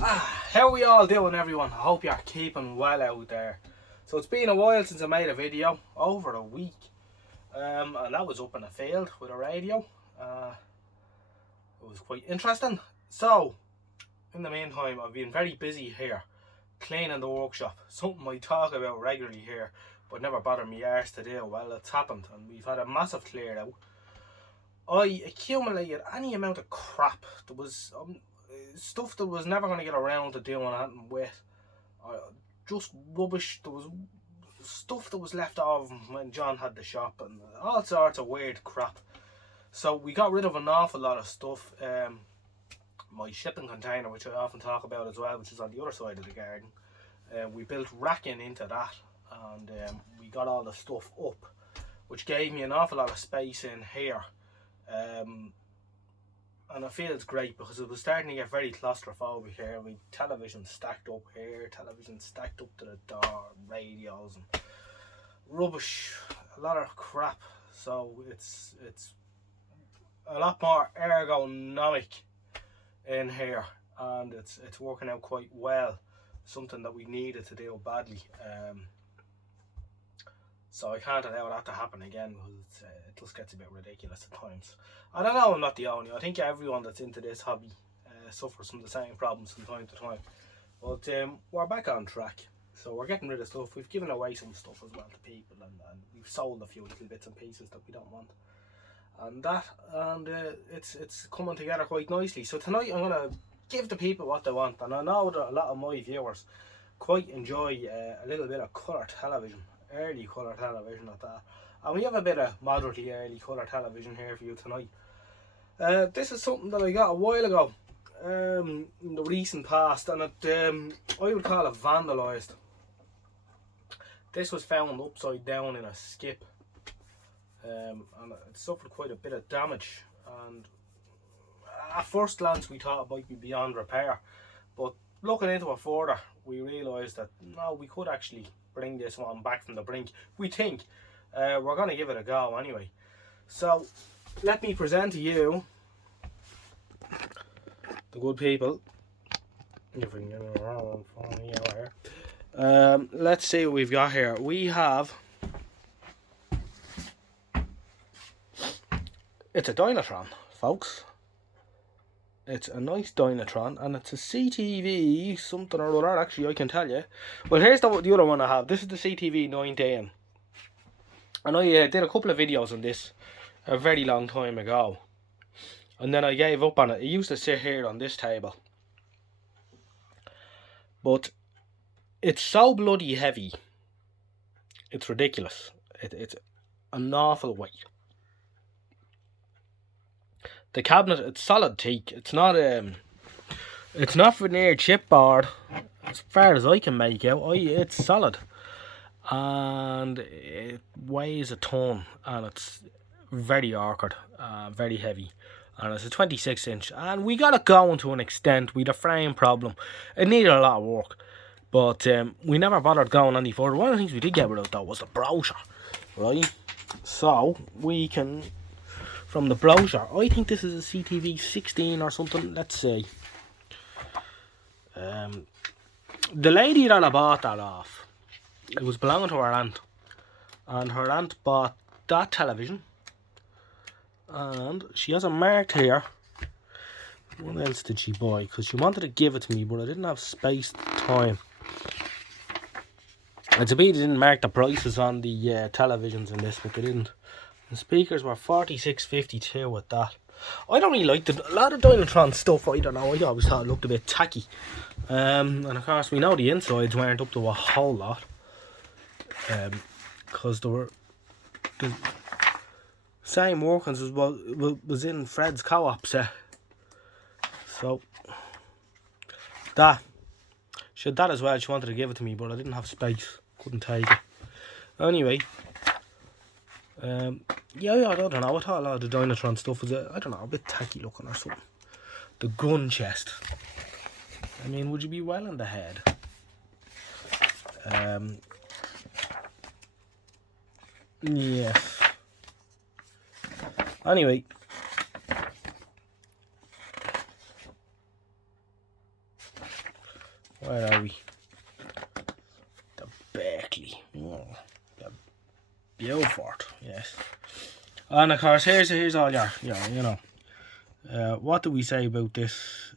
How are we all doing, everyone? I hope you're keeping well out there. So it's been a while since I made a video, over a week, and that was up in a field with a radio. It was quite interesting. So in the meantime, I've been very busy here cleaning the workshop, something I talk about regularly here but never bothered me arse to do. Well, it's happened and we've had a massive clear out. I accumulated any amount of crap. There was stuff that was never going to get around to doing anything with. Just rubbish. There was stuff that was left over when John had the shop and all sorts of weird crap. So we got rid of an awful lot of stuff. My shipping container, which I often talk about as well, which is on the other side of the garden, we built racking into that, and we got all the stuff up, which gave me an awful lot of space in here. And it feels great because it was starting to get very claustrophobic here. We television stacked up here, television stacked up to the door, radios and rubbish, a lot of crap. So it's a lot more ergonomic in here, and it's working out quite well. Something that we needed to do badly. So I can't allow that to happen again because it just gets a bit ridiculous at times. I don't know, I'm not the only. I think everyone that's into this hobby suffers from the same problems from time to time. But we're back on track. So we're getting rid of stuff. We've given away some stuff as well to people, and we've sold a few little bits and pieces that we don't want. And it's coming together quite nicely. So tonight I'm going to give the people what they want. And I know that a lot of my viewers quite enjoy a little bit of colour television. Early colour television at that, and we have a bit of moderately early colour television here for you tonight. This is something that I got a while ago, in the recent past, and I would call it vandalised. This was found upside down in a skip, and it suffered quite a bit of damage, and at first glance we thought it might be beyond repair, but looking into it further we realised that no, we could actually bring this one back from the brink. We think we're going to give it a go anyway. So let me present to you the good people. If we can get it around here. Let's see what we've got here. We have, it's a Dynatron, folks. It's a nice Dynatron, and it's a CTV something or other. Actually, I can tell you. Well, here's the other one I have. This is the CTV16, and I did a couple of videos on this a very long time ago, and then I gave up on it. It used to sit here on this table, but it's so bloody heavy. It's ridiculous. It's an awful weight. The cabinet, it's solid teak. It's not veneer chipboard, as far as I can make out. It's solid, and it weighs a ton, and it's very awkward, very heavy, and it's a 26-inch. And we got it going to an extent. We had a frame problem. It needed a lot of work, but we never bothered going any further. One of the things we did get rid of though was the brochure, right? So we can. From the brochure, I think this is a CTV16 or something. Let's see. The lady that I bought that off, it was belonging to her aunt, and her aunt bought that television, and she has a marked here. What else did she buy? Because she wanted to give it to me, but I didn't have space at the time. It's a bit they didn't mark the prices on the televisions in this, but they didn't. The speakers were $46.52 with that. I don't really like a lot of Dynatron stuff. I don't know. I always thought it looked a bit tacky. And of course, we know the insides weren't up to a whole lot. Because they were the same workings as what was in Fred's co-op set. So that. She had that as well. She wanted to give it to me, but I didn't have space. Couldn't take it. Anyway. Yeah, I don't know. I thought a lot of the Dynatron stuff was, I don't know, a bit tacky looking or something. The gun chest. I mean, would you be well in the head? Yeah. Anyway. Where are we? The Berkeley. Oh, the Beaufort, yes. And of course, here's all your, you know. What do we say about this?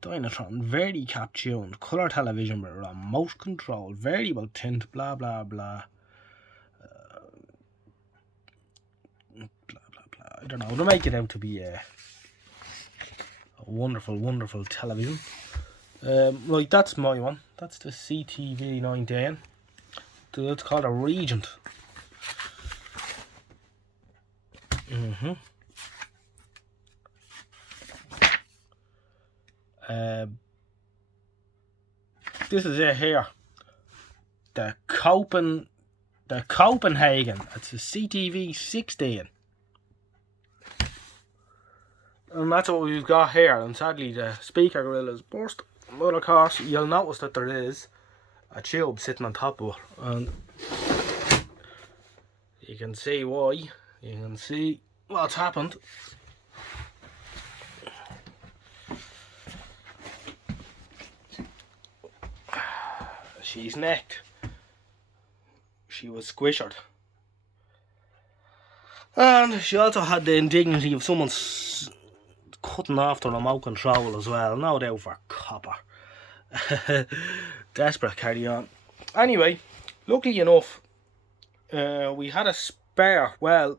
Dynatron, very cap tuned, colour television with remote control, variable tint, blah blah blah. Blah blah blah. I don't know. They'll make it out to be a wonderful, wonderful television. Right, that's my one. That's the CTV16. It's called a Regent. This is it here. The Copenhagen. It's a CTV16. And that's what we've got here. And sadly the speaker grill is burst. But of course you'll notice that there is a tube sitting on top of it. And you can see why. You can see what's happened. She's necked. She was squished. And she also had the indignity of someone's cutting off the remote control as well. No doubt for copper. Desperate carry on. Anyway, luckily enough, we had a spare. Well,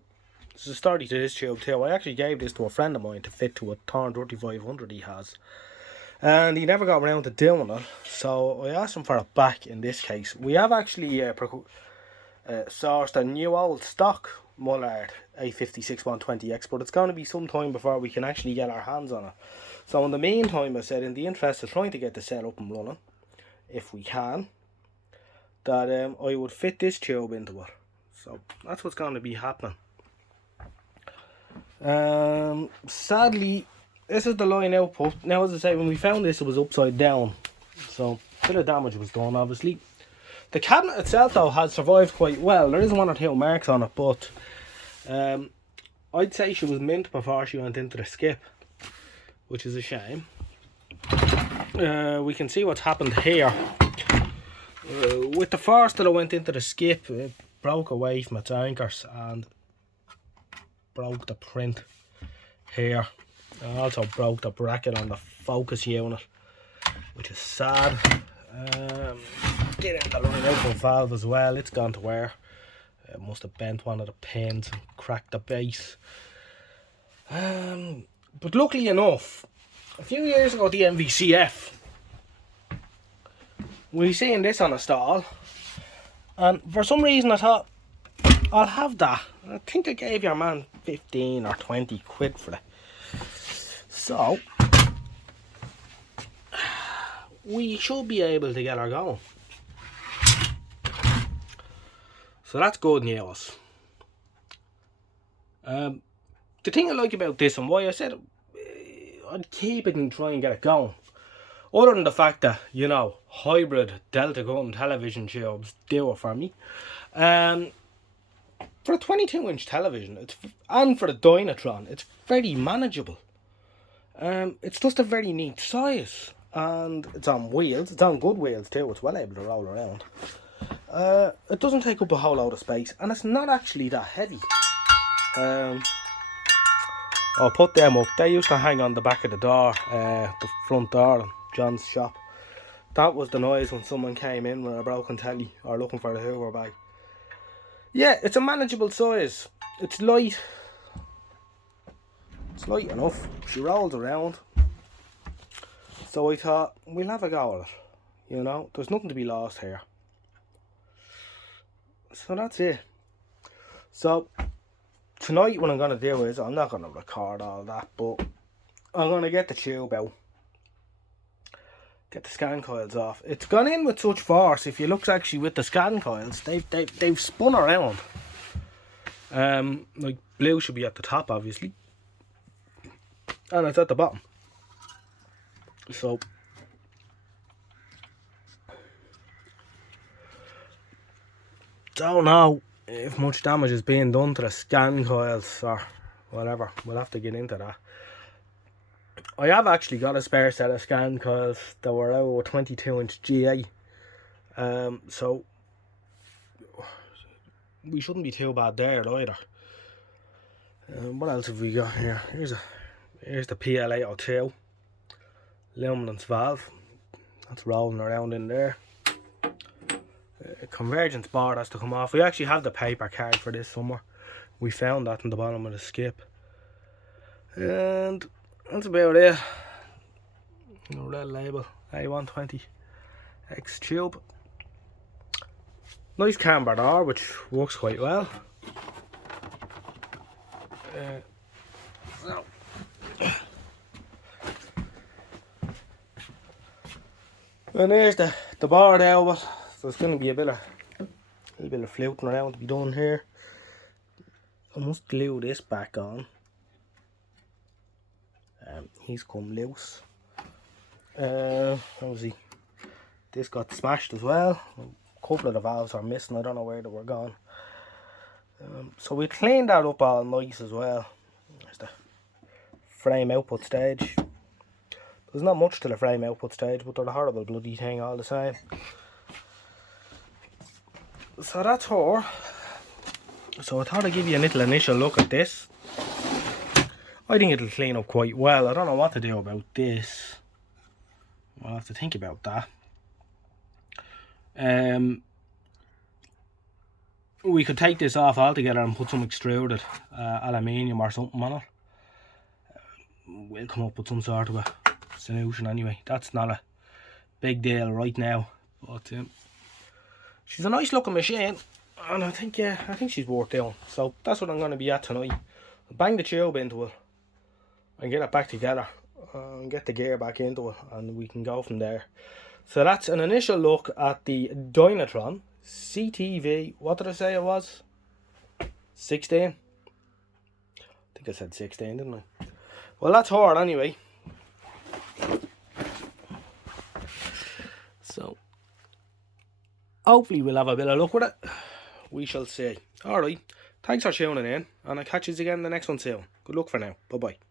there's a story to this tube too. I actually gave this to a friend of mine to fit to a Thorn 3500 he has. And he never got around to doing it, so I asked him for it back in this case. We have actually sourced a new old stock Mullard A56-120X, but it's going to be some time before we can actually get our hands on it. So in the meantime, I said, in the interest of trying to get the set up and running, if we can, that I would fit this tube into it. So that's what's going to be happening. Sadly, this is the line output. Now, as I say, when we found this, it was upside down. So, a bit of damage was done, obviously. The cabinet itself, though, has survived quite well. There is one or two marks on it, but I'd say she was mint before she went into the skip, which is a shame. We can see what's happened here. With the force that I went into the skip, it broke away from its anchors and broke the print here. I also broke the bracket on the focus unit, which is sad. Get in the line output valve as well. It's gone to wear. Must have bent one of the pins and cracked the base. But luckily enough, a few years ago, the MVCF, we seen this on a stall, and for some reason I thought, I'll have that. I think I gave your man 15 or 20 quid for it. So, we should be able to get her going. So that's good news. The thing I like about this and why I said I'd keep it and try and get it going, other than the fact that, you know, hybrid Delta gun television tubes do it for me. For a 22-inch television, and for the Dynatron, it's very manageable. It's just a very neat size, and it's on wheels. It's on good wheels too. It's well able to roll around. It doesn't take up a whole load of space, and it's not actually that heavy. I'll put them up. They used to hang on the back of the door, the front door in John's shop. That was the noise when someone came in with a broken telly or looking for the Hoover bag. Yeah, it's a manageable size. It's light. It's light enough. She rolls around. So I thought, we'll have a go at it. You know, there's nothing to be lost here. So that's it. So tonight what I'm going to do is, I'm not going to record all that, but I'm going to get the tube out. Get the scan coils off. It's gone in with such force. If you look actually with the scan coils, they've spun around. Like blue should be at the top, obviously, and it's at the bottom. So don't know if much damage is being done to the scan coils or whatever. We'll have to get into that. I have actually got a spare set of scan coils that were out 22-inch GA. So we shouldn't be too bad there either. What else have we got here? Here's the PL802 luminance valve. That's rolling around in there. Convergence bar has to come off. We actually have the paper card for this somewhere. We found that in the bottom of the skip. And that's about it. Red label A120 X tube. Nice camber door, which works quite well. And there's the bar there, but there's going to be a little bit of fluting around to be done here. I must glue this back on. He's come loose. Obviously, this got smashed as well. A couple of the valves are missing. I don't know where they were gone. So we cleaned that up all nice as well. There's the frame output stage. There's not much to the frame output stage, but they're a horrible bloody thing all the same. So that's her. So I thought I'd give you a little initial look at this. I think it'll clean up quite well. I don't know what to do about this. I'll have to think about that. We could take this off altogether and put some extruded aluminium or something on it. We'll come up with some sort of a solution anyway. That's not a big deal right now, but she's a nice looking machine, and I think she's worth doing. So that's what I'm going to be at tonight. I'll bang the tube into it and get it back together and get the gear back into it, and we can go from there. So that's an initial look at the Dynatron CTV, what did I say it was? 16? I think I said 16, didn't I? Well, that's hard anyway. So hopefully we'll have a bit of luck with it. We shall see. Alright, thanks for tuning in, and I'll catch you again in the next one soon. Good luck for now. Bye bye.